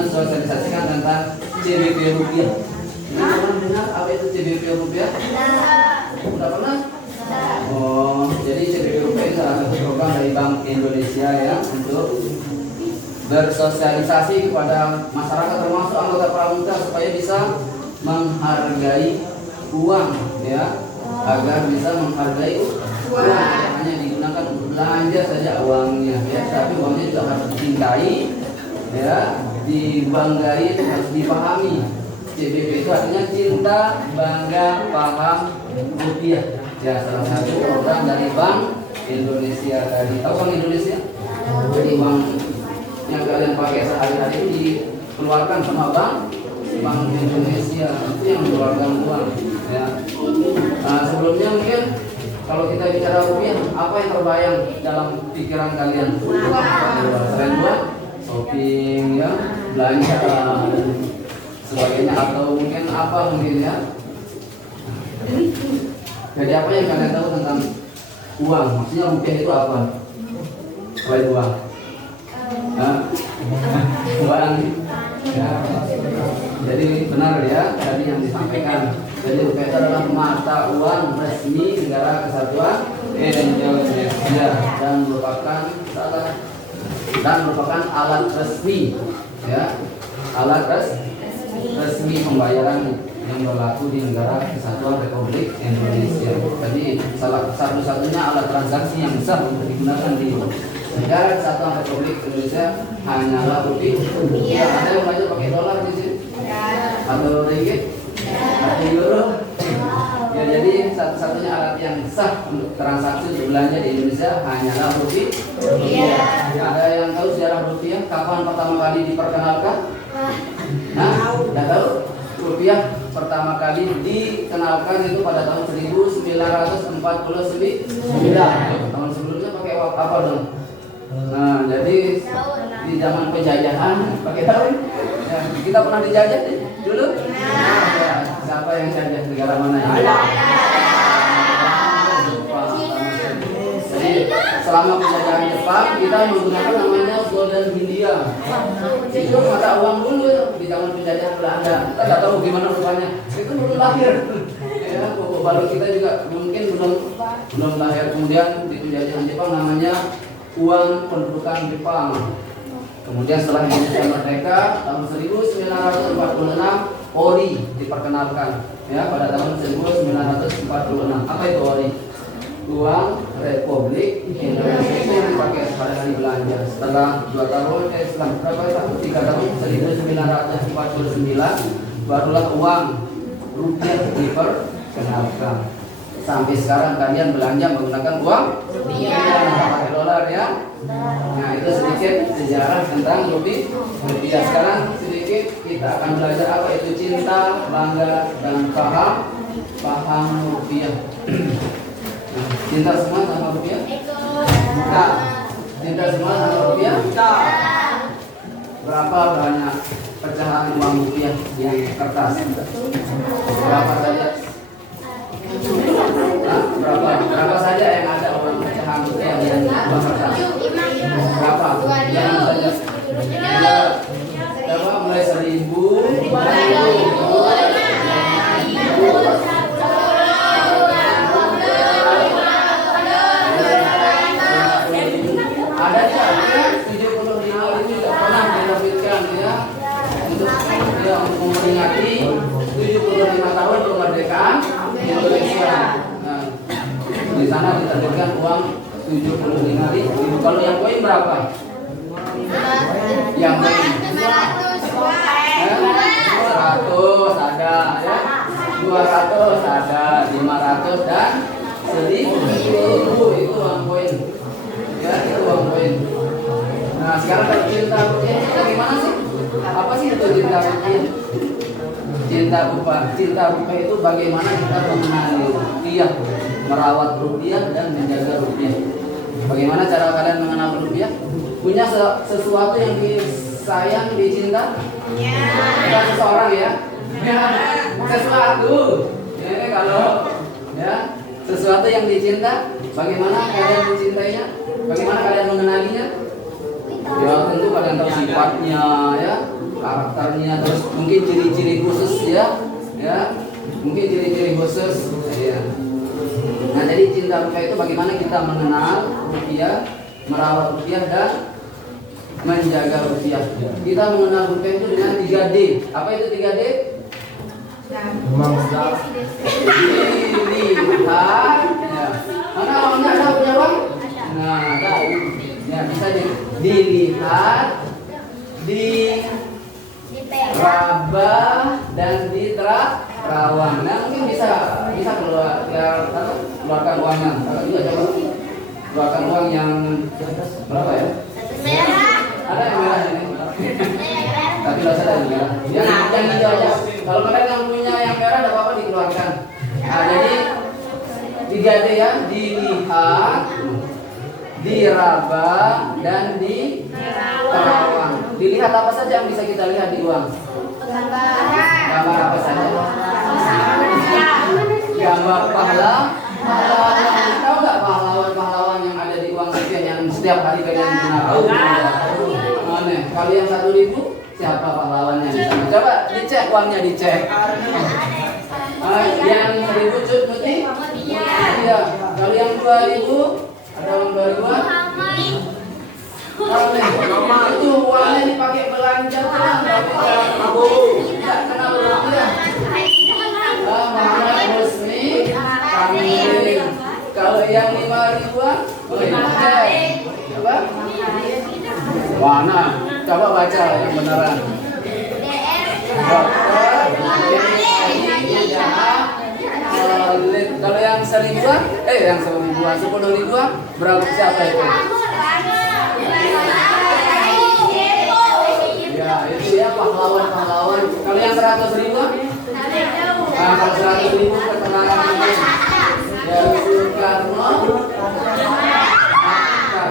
mensosialisasikan tentang CBP rupiah. Ini pernah dengar apa itu CBP rupiah? Udah pernah? Oh, jadi CBP rupiah itu salah satu program dari Bank Indonesia ya untuk bersosialisasi kepada masyarakat termasuk anggota pramuka supaya bisa menghargai uang ya, agar bisa menghargai uang, hanya digunakan untuk belanja saja uangnya ya, tapi uangnya juga harus dicintai ya, dibanggai, harus dipahami. CBP itu artinya cinta, bangga, paham, rupiah ya, salah satu program dari Bank Indonesia tadi. Tahu Bank Indonesia? Jadi uang yang kalian pakai sehari-hari itu dikeluarkan sama Bank Indonesia, itu yang mengeluarkan uang ya. Nah, sebelumnya mungkin kalau kita bicara rupiah, apa yang terbayang dalam pikiran kalian? Selain uang, shopping ya, belanja dan sebagainya, atau mungkin apa mungkin ya. Jadi apa yang kalian tahu tentang uang? Maksudnya rupiah itu apa? Selain uang? Uang ya. Jadi benar ya tadi yang disampaikan. Jadi rupiah itu adalah mata uang resmi Negara Kesatuan Indonesia dan merupakan alat resmi ya, alat resmi pembayaran yang berlaku di Negara Kesatuan Republik Indonesia. Jadi salah satu-satunya alat transaksi yang besar untuk digunakan di Negara Kesatuan Republik Indonesia hanyalah rupiah. Ya, ada yang belajar pakai dolar di sini? Atau ringgit? Atau euro? Ya, jadi satu-satunya alat yang sah untuk transaksi untuk belanja di Indonesia hanyalah rupiah. Ada yang tahu sejarah rupiah? Kapan pertama kali diperkenalkan? Nah, tidak tahu? Rupiah pertama kali dikenalkan itu pada tahun 1949. Tahun sebelumnya pakai apa dong? Nah, jadi di zaman penjajahan pakai tahu ya, kita pernah dijajah dulu. Ya, siapa yang jajah, negara mana ya? Jadi selama penjajahan Jepang kita menggunakan namanya Golden Hindia. Itu mata uang dulu di zaman penjajahan Belanda. Kita nggak tahu gimana rupanya. Itu belum lahir. Ya, baru kita juga mungkin belum lahir. Kemudian di penjajahan Jepang namanya uang pendudukan Jepang. Kemudian setelah Indonesia merdeka tahun 1946 ori diperkenalkan ya, pada tahun 1946. Apa itu ori? Uang Republik Indonesia yang dipakai pada hari belanja. Setelah 3 tahun 1949 barulah uang rupiah diperkenalkan. Sampai sekarang kalian belanja menggunakan uang rupiah, pakai dolar ya. Nah, itu sedikit sejarah tentang rupiah. Sekarang sedikit kita akan belajar apa itu cinta, bangga, dan paham rupiah. Cinta semua sama rupiah? Enggak. Cinta semua sama rupiah? Enggak. Berapa banyak pecahan uang rupiah yang kertas? Berapa saja? Berapa saja yang ada uang pecahan rupiah yang uang kertas? Berapa? Yang saja? Berapa? Mulai 1.000, ada ya, 75 itu tidak pernah diterbitkan ya, untuk memperingati 75 tahun kemerdekaan Indonesia. Nah, di sana diterbitkan uang 75.000. Kalau yang koin berapa? Yang koin 100 ada ya, 200 ada, 500 dan 1.000 itu uang koin. Ya, itu uang koin. Nah, sekarang kalau cinta rupiah itu bagaimana sih? Apa sih itu cinta rupiah? Cinta rupiah itu bagaimana kita mengenali rupiah, merawat rupiah dan menjaga rupiah. Bagaimana cara kalian mengenal rupiah? Punya sesuatu yang disayang, dicinta? Bukan seseorang ya? Sesuatu. Ya, kalau ya sesuatu yang dicinta, bagaimana kalian mencintainya? Bagaimana kalian mengenalinya? Ya tentu kalian tahu sifatnya ya, karakternya, terus mungkin ciri-ciri khusus ya, mungkin ciri-ciri khusus. Ya. Nah, jadi cinta rupiah itu bagaimana kita mengenal rupiah, merawat rupiah dan menjaga rupiah. Kita mengenal rupiah itu dengan 3D. Apa itu 3D? Dilihat. Ya. Mana uangnya ada punya uang? Nah, ada. Ya, bisa dilihat, diraba dan diterawang. Nah, mungkin bisa keluarkan uangnya. Kalau juga coba keluarkan uang yang berapa ya? Ada yang merah ini. Tapi tidak ada yang merah. Yang hijau aja. Kalau kalian yang punya yang merah, tidak apa-apa dikeluarkan. Nah, jadi 3D ya, dilihat, diraba dan diterawang. Dilihat apa saja yang bisa kita lihat di uang? Gambar apa saja? Gambar pahlawan. Tahu nggak pahlawan yang ada di uang rupiah yang setiap hari kalian gunakan? Mana? Kalau yang 1.000 siapa pahlawannya? Coba dicek uangnya, dicek. Yang 1.000 cut putih? Iya. Kalau yang 2.000 ada uang 2.000-an? Itu uangnya dipakai belanja kan? Tidak kenal rupiah. Muhammad Husni Kamil. Kalau yang 5.000-an? Coba? Wana. Coba baca yang beneran. Kalau yang 1.000-an? Yang 1.000-an, 10.000-an berapa siapa itu? Ya, itu ya pahlawan. Kalau yang 100.000-an? Nah, kalau 100.000 keterangan ya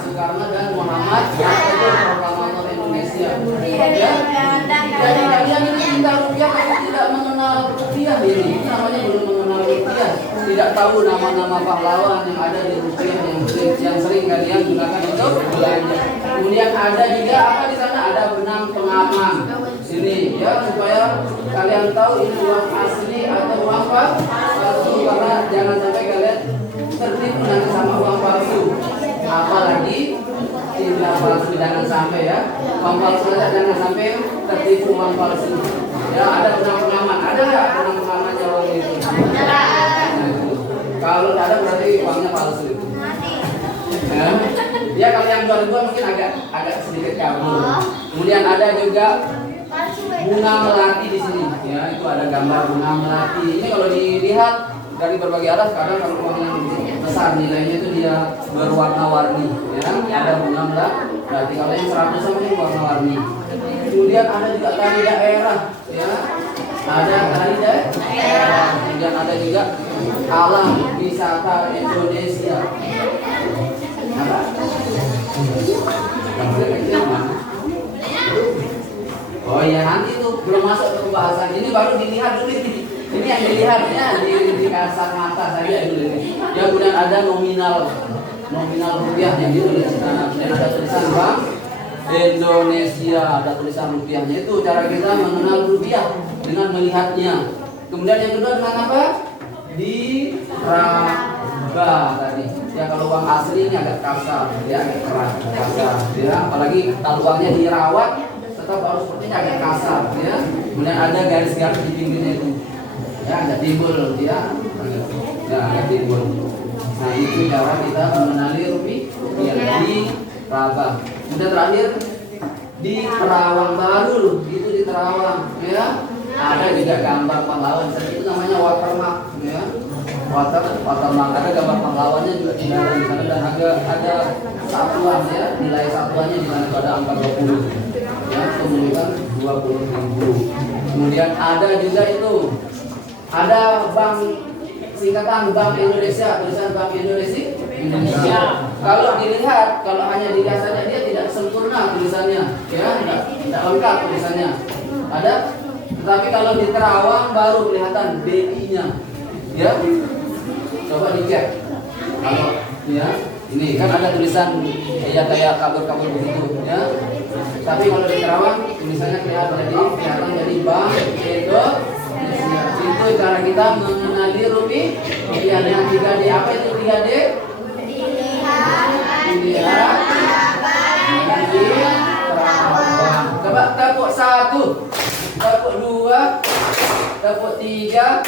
Soekarno dan Muhammad itu proklamator Indonesia. Ya. Jadi kalian ini cinta rupiah tapi tidak mengenal rupiah ini. Namanya belum mengenal rupiah. Tidak tahu nama-nama pahlawan yang ada di rupiah yang sering kalian gunakan untuk belanja. Kemudian ada juga apa di sana? Ada benang pengaman. Sini ya, supaya kalian tahu ini uang asli atau uang palsu, karena jangan sampai kalian tertipu nanti sama uang palsu. Apalagi tidak palsu, jangan sampai ya, uang palsu saja jangan sampai tertipu uang palsu. Ya, ada benang pengaman, ada nggak benang pengamannya uang itu? Kalau tidak ada berarti uangnya palsu itu. Ya, kalau yang 2.000 mungkin agak sedikit kabur. Kemudian ada juga bunga melati di sini, ya, itu ada gambar bunga melati. Ini kalau dilihat dari berbagai arah, kadang kalau uang yang besar nilainya itu dia berwarna-warni, ya, ada bunga melati. Kalau yang 100 mungkin warna-warni. Kemudian ada juga tari daerah, ya, ada tari daerah. Kemudian ada juga alam wisata Indonesia. Apa? Oh iya, nanti itu belum masuk ke pembahasan. Ini baru dilihat dulu ini. Ini yang dilihatnya di kasar mata saja dulu ini. Ya, kemudian ada nominal rupiah yang ditulis di sana. Dan ada tulisan Bank Indonesia, ada tulisan rupiahnya. Itu cara kita mengenal rupiah dengan melihatnya. Kemudian yang kedua dengan apa? Diraba tadi. Ya, kalau uang asli ini agak kasar, ya, agak keras, kasar. Ya, apalagi kalau uangnya dirawat tetap harus seperti agak kasar, ya. Kemudian ada garis-garis di pinggirnya itu, ya, agak timbul, ya, agak timbul. Nah, itu cara kita mengenali rupiah di raba. Kemudian terakhir di terawang baru, itu di terawang, ya. Ada juga gambar pahlawan, itu namanya watermark, ya. Watermark, ada gambar pahlawannya juga di dalam sana, dan ada satuan, ya, nilai satuannya di mana pada angka 20. Ya, menunjukkan 20.000. Kemudian ada juga itu, ada bank, singkatan Bank Indonesia, tulisan Bank Indonesia. Kalau dilihat, kalau hanya dilihat saja dia tidak sempurna tulisannya, ya, tidak lengkap tulisannya. Ada, tetapi kalau di terawang baru kelihatan BI-nya, ya. Coba dicek. Kalau ya, ini kan ada tulisan kayak kabur-kabur begitu, ya. Tapi kalau di terawang tulisannya kelihatan, jadi kita mengenali rupiah dengan 3D. Apa itu 3D? Dilihat, diterawang. Coba tepuk 1, tepuk 2, tepuk 3,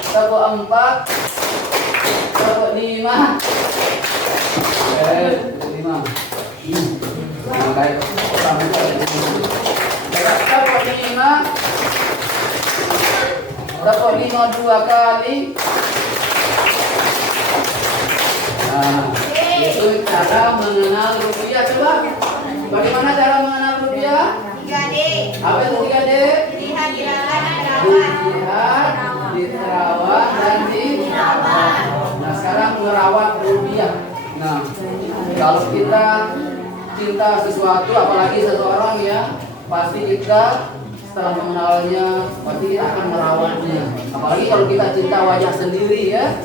tepuk 4, tepuk 5. Lima. Baik. Tepuk 5. Tepuk 5 2 kali. Nah, itu cara mengenal rupiah. Coba, bagaimana cara mengenal rupiah? 3D. Apa itu 3D? Dilihat, dirawat, Dilihat, diterawang, dan dirawat. Nah, sekarang merawat rupiah. Nah, kalau kita cinta sesuatu, apalagi seseorang ya, pasti kita setelah mengenalnya, pasti kita akan merawatnya. Apalagi kalau kita cinta wajah sendiri ya,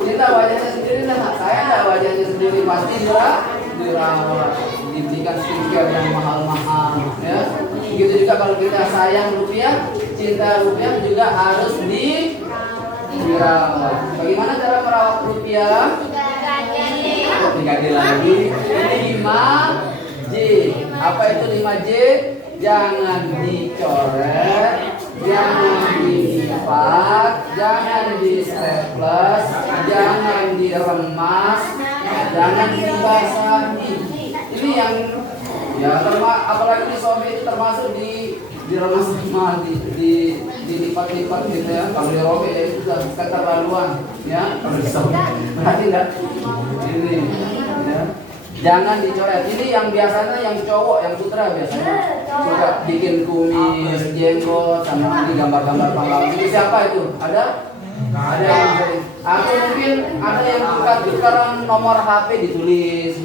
cinta wajahnya sendiri dan saya wajahnya sendiri pasti dirawat, diberikan skincare yang mahal-mahal ya. Begitu juga kalau kita sayang rupiah, cinta rupiah juga harus dirawat. Bagaimana cara merawat rupiah? 3D lagi. Ini 5J. Apa itu 5J? Jangan dicoret, jangan dilipat, jangan di staples, jangan diremas, jangan dibasahi. Ini yang ya apalagi di Shopee itu termasuk diremas sama dilipat-lipat gitu ya. Kalau di Shopee ya itu sudah keterlaluan ya. Kalau di Shopee berarti enggak ini ya. Jangan dicoret. Ini yang biasanya yang cowok, yang putra biasanya suka bikin kumis, jenggot, sama di gambar-gambar pahlawan. Itu siapa itu? Ada yang sering. Atau mungkin ada yang tukar-tukaran nomor HP ditulis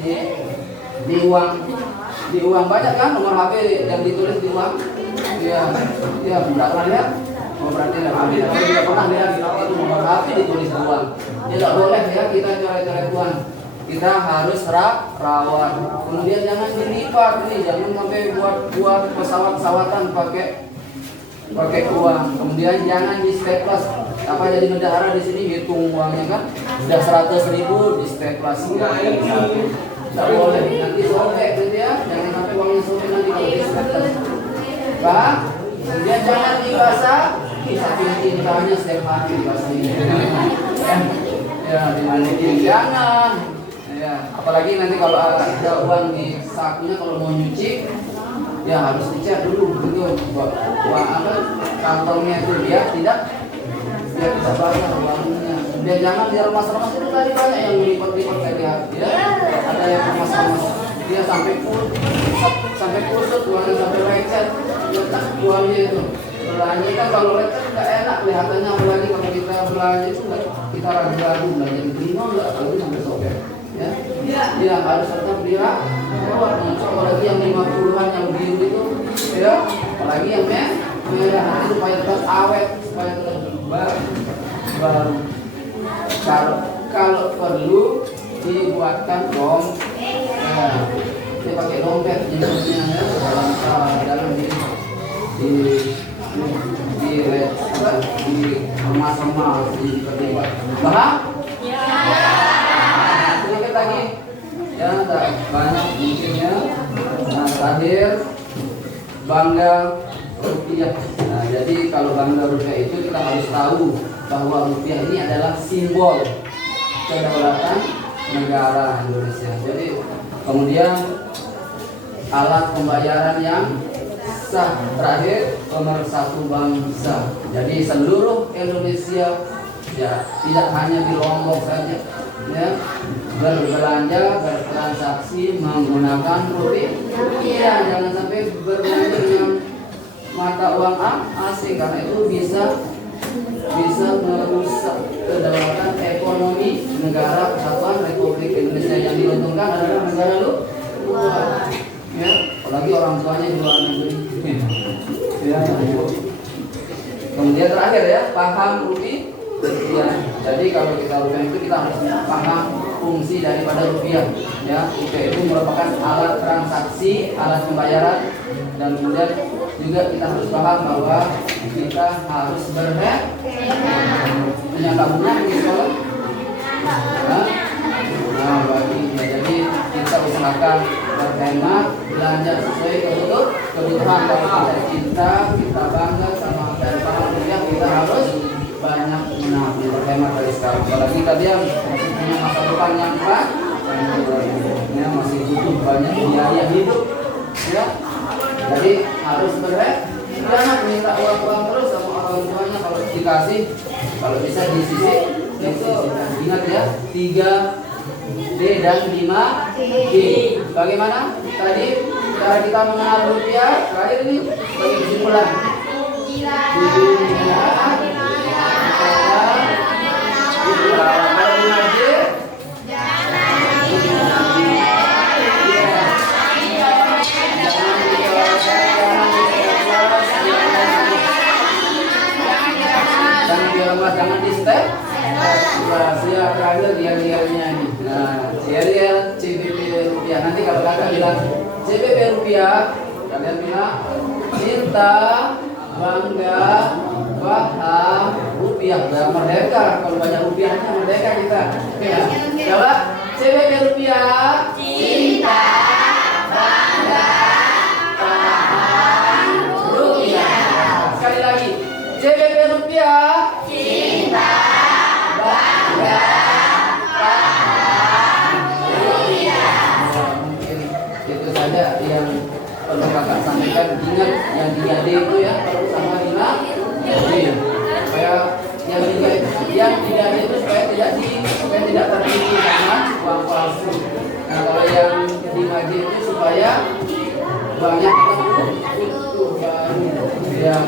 di uang banyak kan nomor HP yang ditulis di uang. Iya, tidak pernah lihat. Oh berarti tidak pernah lihat itu nomor HP ditulis di uang. Tidak boleh ya kita coret-coret uang. Kita harus rawat. Kemudian jangan dilipat nih, jangan sampai buat pesawat-pesawatan pakai uang. Kemudian jangan di staples. Apa jadi bendahara di sini hitung uangnya kan? Sudah 100.000 di staples. Tidak boleh. Nanti sobek gitu ya. Jangan sampai uangnya sobek nanti kalau di staples. Pak, kemudian jangan dibasah. Saking cintanya setiap hari dibasahin. Ya, dimandiin jangan. Ya, apalagi nanti kalau ada uang di sakunya kalau mau nyuci ya harus dicek dulu gitu uang apa kantongnya itu dia tidak basah uangnya. Dia jangan di remas-remas itu tadi banyak yang lipat-lipat saya lihat ya. Ada yang remas-remas dia sampai kusut uangnya sampai lecet letak uangnya itu. Belanja kan kalau lecet nggak enak kelihatannya, apalagi kalau kita belanja itu kita ragu-ragu belanja diterima nggak kalau sampai sobek. Ya harus tetap dirawat. Apalagi yang 50-an yang biru itu ya, apalagi yang merah nanti supaya tetap awet, supaya tetap baru. Kalau perlu dibuatkan dia pakai dompet nyebutnya ya, dalam di emas-emas di perlibat. Paham? Lagi ya banyak mungkinnya. Nah terakhir bangga rupiah. Nah jadi kalau bangga rupiah itu kita harus tahu bahwa rupiah ini adalah simbol kedaulatan negara Indonesia. Jadi kemudian alat pembayaran yang sah. Terakhir pemersatu bangsa. Jadi seluruh Indonesia ya tidak hanya di Lombok saja ya, berbelanja, bertransaksi menggunakan rupiah. Jangan sampai berbelanja dengan mata uang asing karena itu bisa merusak kedaulatan ekonomi negara kesatuan Republik Indonesia. Yang diuntungkan adalah negara luar ya, apalagi orang tuanya di luar negeri ya. Kemudian terakhir ya, paham rupiah. Jadi kalau kita rupiah itu kita harus paham fungsi daripada rupiah ya. Rupiah itu merupakan alat transaksi, alat pembayaran, dan kemudian juga kita harus paham bahwa kita harus berhemat. Punya tabungan di sekolah? Nah, jadi kita usahakan berhemat, belanja sesuai kebutuhan. Kalau kita cinta, kita bangga sama dari para rupiah, kita harus banyak menabung, berhemat dari sekarang. Apalagi kalian masih punya masa depan yang panjang, masih butuh banyak biaya hidup, ya. Jadi harus berhemat. Jangan minta uang terus sama orang tuanya. Kalau dikasih, kalau bisa disisihkan. Ingat ya, 3D dan 5D. Bagaimana tadi cara kita mengenal rupiah? Terakhir ini bagi kesimpulan. Jangan di step. Rahasia terakhir rial-rialnya ini. Nah, rial CBP rupiah. Nanti kalau kakak bilang CBP rupiah, kalian bilang cinta, bangga, paham rupiah. Nah, merdeka. Kalau banyak rupiahnya merdeka kita. Ya. Coba CBP rupiah, cinta, bangga, paham rupiah. Sekali lagi, CBP rupiah, cinta, bangga, paham rupiah. Mungkin itu saja yang perlu kakak sampaikan. Ingat yang 3D itu ya, sama 5D. Supaya yang 3D itu supaya tidak tertipu sama uang palsu. Nah, kalau yang 5D itu supaya banyak utuh baru yang